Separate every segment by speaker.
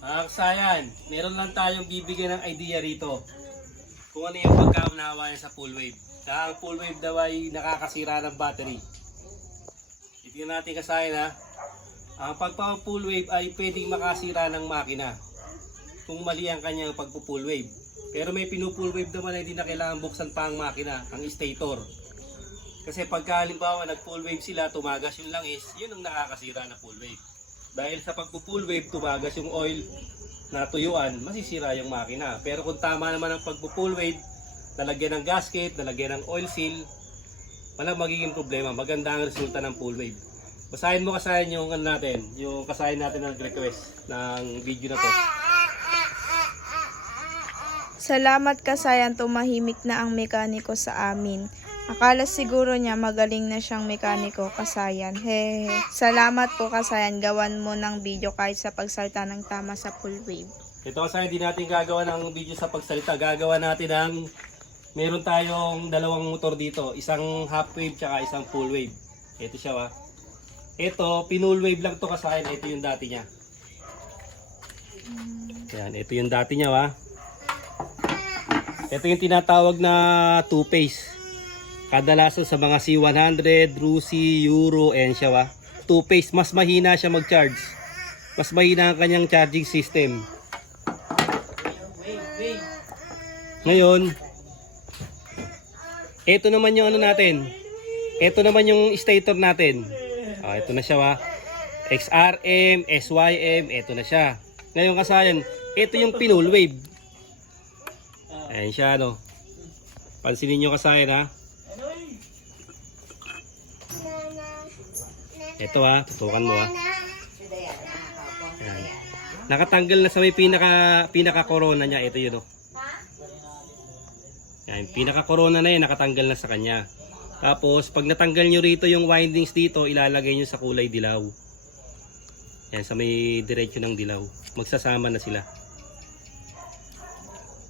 Speaker 1: Mga kasayan, meron lang tayong bibigyan ng idea rito. Kung ano yung pagkaunawa niya sa full wave. Sa ang full wave daw ay nakakasira ng battery. Titignan natin kasayan ha. Ang pagpa full wave ay pwedeng makasira ng makina. Kung mali ang kanyang pagpo full wave. Pero may pinupull wave naman na hindi na kailangan buksan pa ang makina, ang stator. Kasi pagka halimbawa nag full wave sila, tumagas yung langis, yun ang nakakasira na full wave. Dahil sa pagpo-full wave, tumagas yung oil na tuyuan, masisira yung makina. Pero kung tama naman ang pagpo-full wave, nalagyan ng gasket, nalagyan ng oil seal, walang magiging problema. Maganda ang resulta ng full wave. Basahin mo kasayan yung ano natin, yung kasayan natin ng request ng video na to.
Speaker 2: Salamat kasayan tumahimik na ang mekaniko sa amin. Akala siguro niya magaling na siyang mekaniko kasayan. Hehe. Salamat po kasayan. Gawan mo ng video kahit sa pagsalta ng tama sa full wave.
Speaker 1: Ito kasi hindi natin gagawa ng video sa pagsalita. Gagawa natin ng meron tayong dalawang motor dito. Isang half wave tsaka isang full wave. Ito siya wa. Ito, pinull wave lang to kasi ito yung dati niya. Yan, ito yung dati niya wa. Ito yung tinatawag na two-phase. Kadalasan sa mga C100, Rusi, Euro, and siya. Two-phase, mas mahina siya mag-charge. Mas mahina ang kanyang charging system. Ngayon, ito naman yung ano natin. Ito naman yung stator natin. Ah, ito na siya wa. XRM, SYM, ito na siya. Ngayon kasayan, ito yung pinull wave. Ayan siya no. Pansinin nyo kasayan ha. Ito ha, tutukan mo ha. Ayan. Nakatanggal na sa may pinaka pinaka corona niya, ito yun oh. Yan, pinaka corona na yan nakatanggal na sa kanya. Tapos pag natanggal nyo rito yung windings dito, ilalagay nyo sa kulay dilaw. Yan, sa may diretso ng dilaw. Magsasama na sila.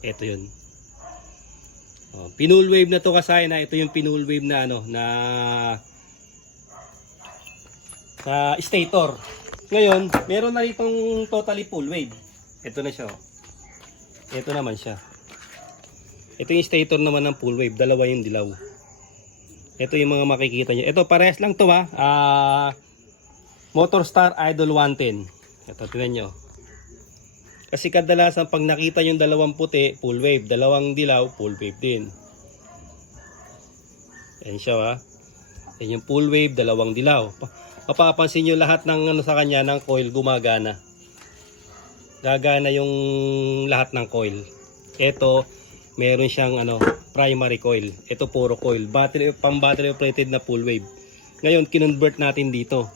Speaker 1: Ito yun. Oh, pinull wave na to kasi na ito yung pinull wave na ano na sa stator. Ngayon, meron na ritong totally full wave. Ito na siya. Oh. Ito naman siya. Ito yung stator naman ng full wave. Dalawa yung dilaw. Ito yung mga makikita nyo. Ito, parehas lang to ha. Ah, Motorstar Idol 110. Ito, tinan nyo. Kasi kadalasan pag nakita yung dalawang puti, full wave. Dalawang dilaw, full wave din. Yan siya ha. Yan yung full wave, dalawang dilaw. Pa- Mapapansin nyo lahat ng ano sa kanya ng coil gumagana. Gagana yung lahat ng coil. Ito, meron siyang ano, primary coil. Ito puro coil. Battery, pang battery operated na full wave. Ngayon, kinonvert natin dito.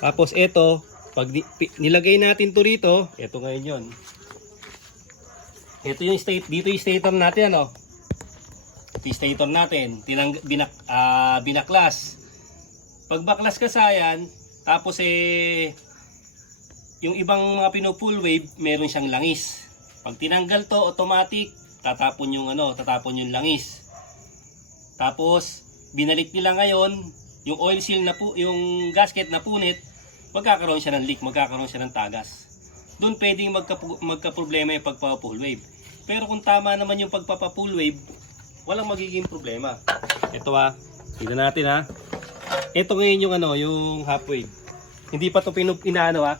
Speaker 1: Tapos ito, pag nilagay natin to rito, ito ngayon yun. Ito yung state, dito yung stator natin ano. Stator natin, tinang, binak, ah, binaklas. Pag baklas ka sayan, tapos eh, yung ibang mga pinu-full wave, meron siyang langis. Pag tinanggal to, automatic, tatapon yung ano, tatapon yung langis. Tapos, binalik nila ngayon, yung oil seal na po, yung gasket na punit, magkakaroon siya ng leak, magkakaroon siya ng tagas. Doon pwedeng magka, magka-problema yung pagpapa-full wave. Pero kung tama naman yung pagpapa-full wave, walang magiging problema. Ito ha, tignan natin ha. Ito ngayon yung ano, yung half wave. Hindi pa to pinup inaano ha.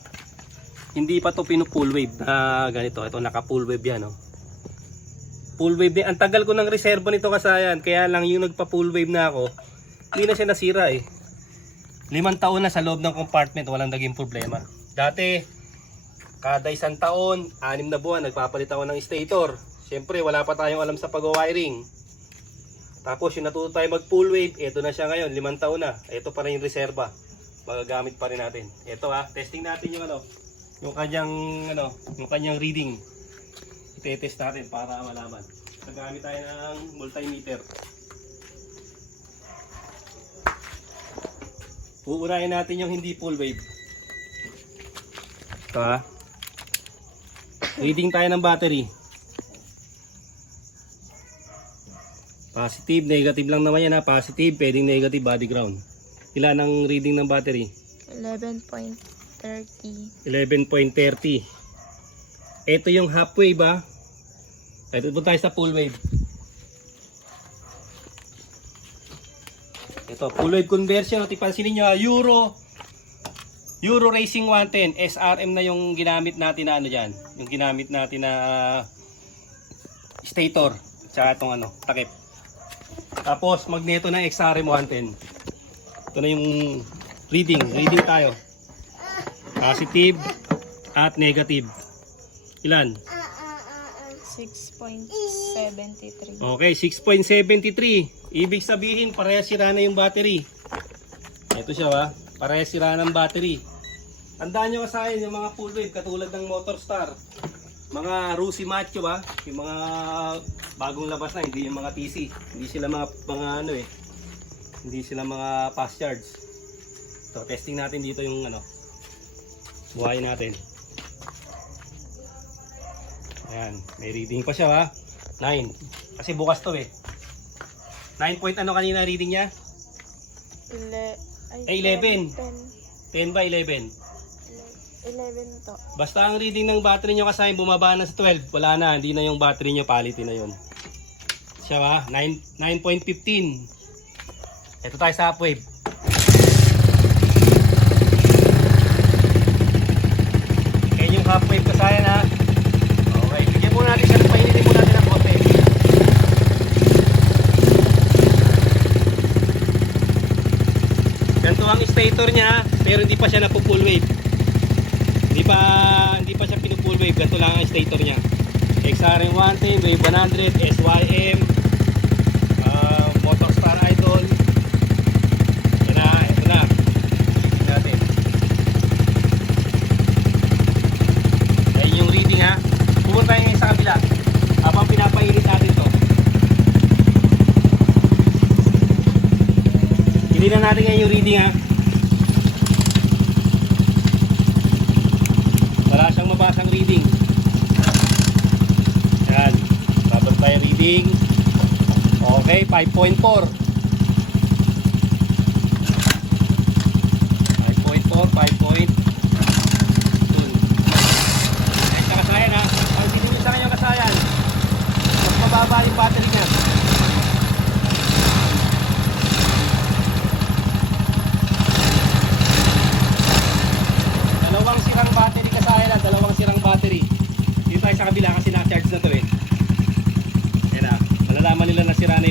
Speaker 1: Hindi pa to pinup full wave na ganito. Ito naka full wave yan oh. Full wave din. Ang tagal ko ng reserva nito kasayan. Kaya lang yung nagpa full wave na ako, hindi na siya nasira eh. Limang taon na sa loob ng compartment, walang naging problema. Dati, kada isang taon, anim na buwan, nagpapalit ako ng stator. Siyempre, wala pa tayong alam sa pag-wiring. Tapos, yung natuto tayo mag full wave, ito na siya ngayon, limang taon na. Ito pa rin yung reserva. Magagamit pa rin natin. Ito ha, testing natin yung ano, yung kanyang, ano, yung kanyang reading. Itetest natin para malaman. Gagamit tayo ng multimeter. Uunahin natin yung hindi full wave. Ito ha. Reading tayo ng battery. Positive, negative lang naman yan ha. Positive, pwedeng negative body ground. Ilan ang reading ng battery?
Speaker 2: 11.30.
Speaker 1: 11.30. ito yung half wave ah. Ito po tayo sa full wave. Ito, full wave conversion. At ipansinin nyo ah, Euro Euro Racing 110 SRM na yung ginamit natin na ano dyan. Yung ginamit natin na stator. Tsaka itong ano, takip. Tapos magneto ng XRM 110. Ito na yung reading. Reading tayo. Positive at negative. Ilan?
Speaker 2: 6.73.
Speaker 1: Okay, 6.73. Ibig sabihin, parehas sira na yung battery. Ito siya ba? Parehas sira ng battery. Tandaan nyo kasayan yung mga full wave katulad ng Motor Star. Mga Rusi Macho ba? Yung mga bagong labas na, hindi yung mga TC. Hindi sila mga, mga ano eh. Hindi sila mga fast charge. So, testing natin dito yung ano. Buhayin natin. Ayan, may reading pa siya ha. 9. Kasi bukas to eh. 9 point ano kanina reading niya? Ele- Eh, 11. 10 ba 11?
Speaker 2: 11 to.
Speaker 1: Basta ang reading ng battery nyo kasi bumaba na sa 12. Wala na, hindi na yung battery nyo, quality na yun. Siya ba? 9 9.15. Ito tayo sa upwave. Yan yung half wave kasayan ha. Okay, bigyan muna natin siya. Painitin muna natin ng konti. Ganito ang stator niya, pero hindi pa siya na full wave. Hindi pa hindi pa siya pinupull wave, ganito lang ang stator niya. XRM 110, Wave 100, SYM, uh, Motor Star Idol. Ito na, ito na. Tingnan natin. Ayan yung reading ha. Pumunta tayo ngayon sa kabila. Habang pinapainit natin to. Hindi na natin ngayon yung reading ha. Wala siyang mabasang reading. Yan. Babas tayo reading. Okay, 5.4. 5.4, 5 point. Dun. Ay, sa kasayan ha. Ang sa yung battery niya. Dalawang sirang battery kasayan na, dalawang sirang battery. Dito tayo sa kabila kasi na-charge na to eh. Yan na, malalaman nila na sira na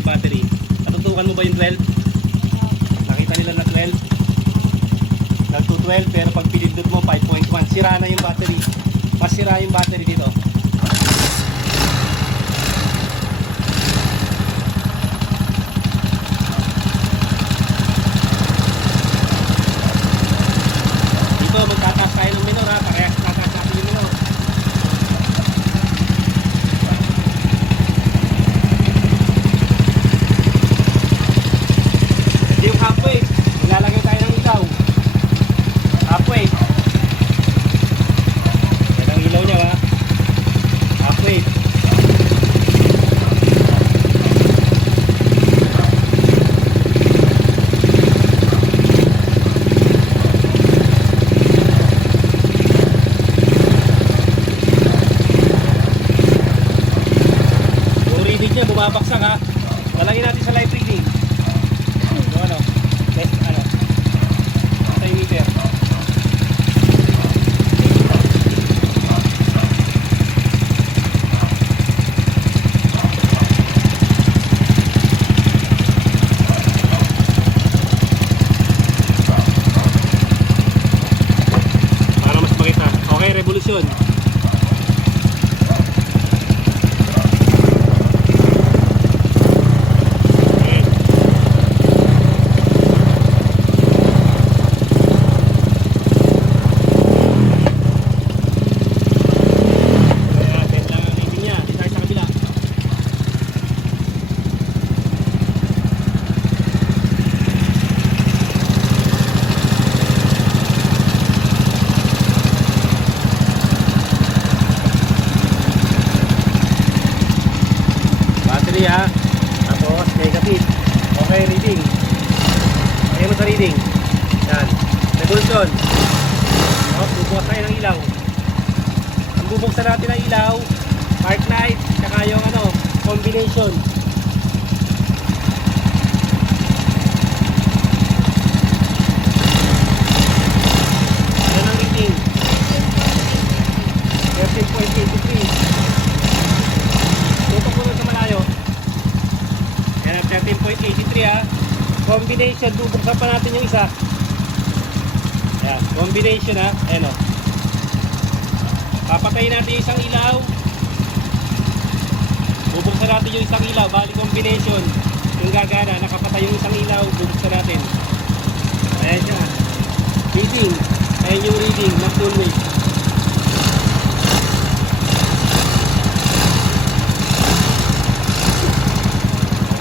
Speaker 1: mo ba yung 12? Nakita nila na 12? Nagto 12 pero pag pinindot mo 5.1, sira na yung battery. Mas sira yung battery dito. Dito magtataas tayo ng minor ha, parehas Revolution. Oh, bubukas tayo ng ilaw. Yung bubuksan natin ang ilaw, park light, saka yung ano, combination. Yan ang reading. 13.83. Tutok mo sa malayo. Yan ang 13.83 ha. Combination, bubuksan pa natin yung isa. Yan, combination ha. Ayan o. Papatayin natin isang ilaw. Bubuksan natin yung isang ilaw. Bali combination. Yung gagana, nakapatay yung isang ilaw. Bubuksan natin. Ayan siya. Reading. Ayan yung reading ng full weight.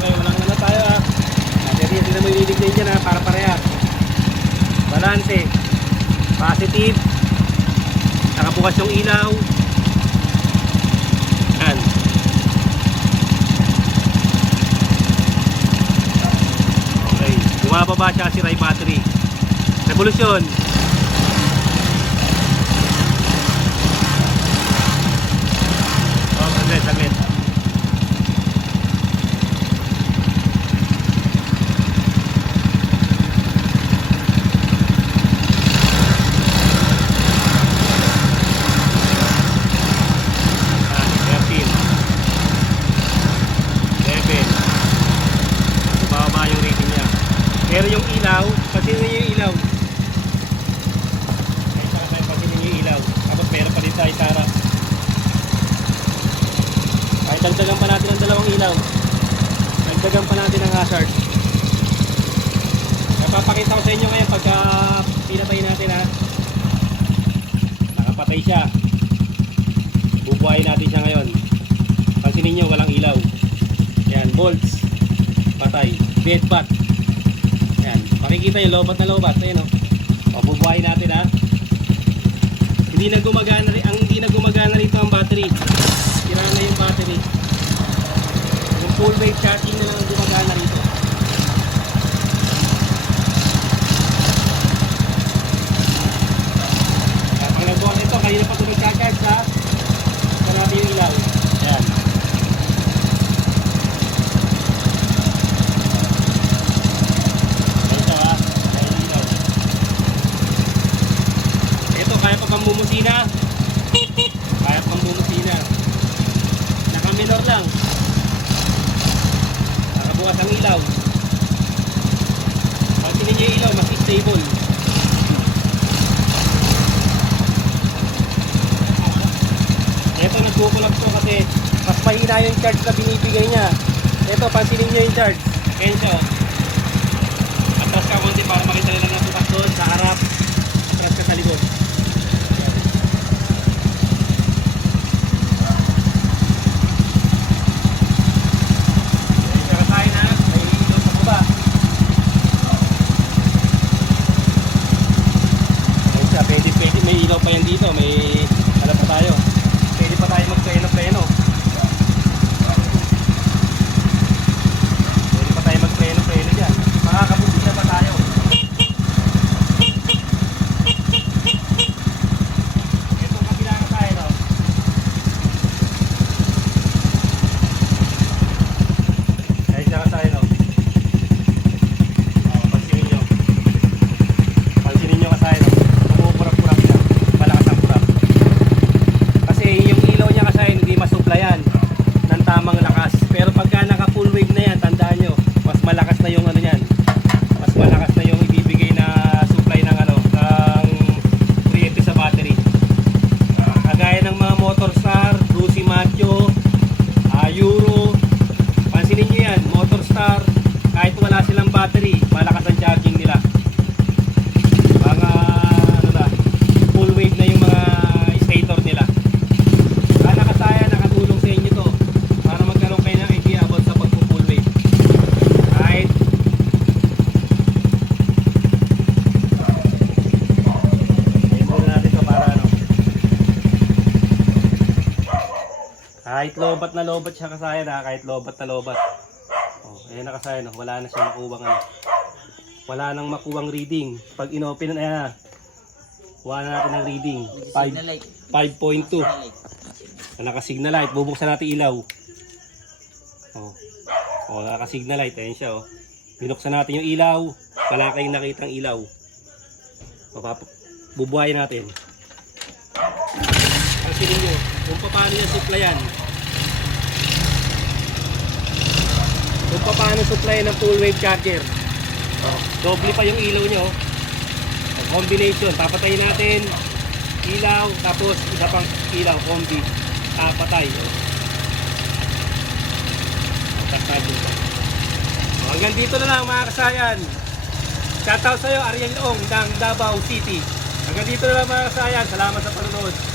Speaker 1: Okay, walang ano tayo ah. Natin mo yung reading din dyan ah, para pareha. Balance. Positive. Nakabukas yung ilaw. Yan. Okay. Bumababa siya si Ray battery. Revolution. Oh, saglit, saglit. Ah, 13. 11. Bumababa yung rating niya. Pero yung ilaw, pansinin niyo yung ilaw. Ay, saka tayo pansinin niyo yung ilaw. Tapos meron pa rin tayo sa harap. Kahit dagdagan pa natin ang dalawang ilaw. Dagdagan pa natin ang hazard. Napapakita ko sa inyo ngayon pagka pinatay natin ha. Nakapatay siya. Bubuhayin natin siya ngayon. Pansinin niyo walang ilaw. Yan, bolts. Patay. Dead bat. Yan. Makikita yung lobat na lobat. Ayan o. O, bubuhayin natin ha. Hindi na gumagana ang hindi na gumagana rito ang battery. Sira na yung battery. Full wave charging na lang ang gumagana rito. At ang nagawa nito, kanina pa ito nagka-charge ha. Sarap yung ilaw. Yan. Ito ha. Yan ilaw. Ito, kaya pa pang bumusina. Kaya pang bumusina. Naka-minor lang. Nakabukas ang ilaw. Pansinin niyo yung ilaw, mas stable. Ito, nagkukulap to kasi mas mahina yung charge na binibigay niya. Ito, pansinin niyo yung charge. Ayan siya. Atras ka konti para makita nila na tukas sa harap. May Rusi Macho, ah, Euro, pansinin nyo yan, Motor Star, kahit wala silang battery, malakas ang charging nila. Mga ano na, full wave na yung mga stator nila. Sana kasaya nakatulong sa inyo to para magkaroon kayo ng idea about sa pagpo-full wave. Kahit Ayan muna natin to para ano. Kahit lobat na lobat siya kasaya na, kahit lobat na lobat. Oh, ayan na kasaya no, wala na siya makuwang ano. Wala nang makuwang reading. Pag inopen na, ayan. Kuha na natin ng reading. Signal light. 5.2. Signal light. Na naka-signal light. Bubuksan natin ilaw. Oh. Oh, naka-signal light. Ayan siya, oh. Binuksan natin yung ilaw. Wala kayong nakitang ilaw. Papap bubuhayin natin. Pansinin nyo, kung paano yung supplyan. Kung paano supplyan ng full wave charger. Oh, doble pa yung ilaw nyo. Oh, combination. Papatayin natin. Ilaw, tapos isa pang ilaw, combi. Ah, patay. Oh. Oh, hanggang dito na lang mga kasayan. Shoutout sa'yo, Ariel Ong ng Davao City. Hanggang dito na lang mga kasayan. Salamat sa panonood.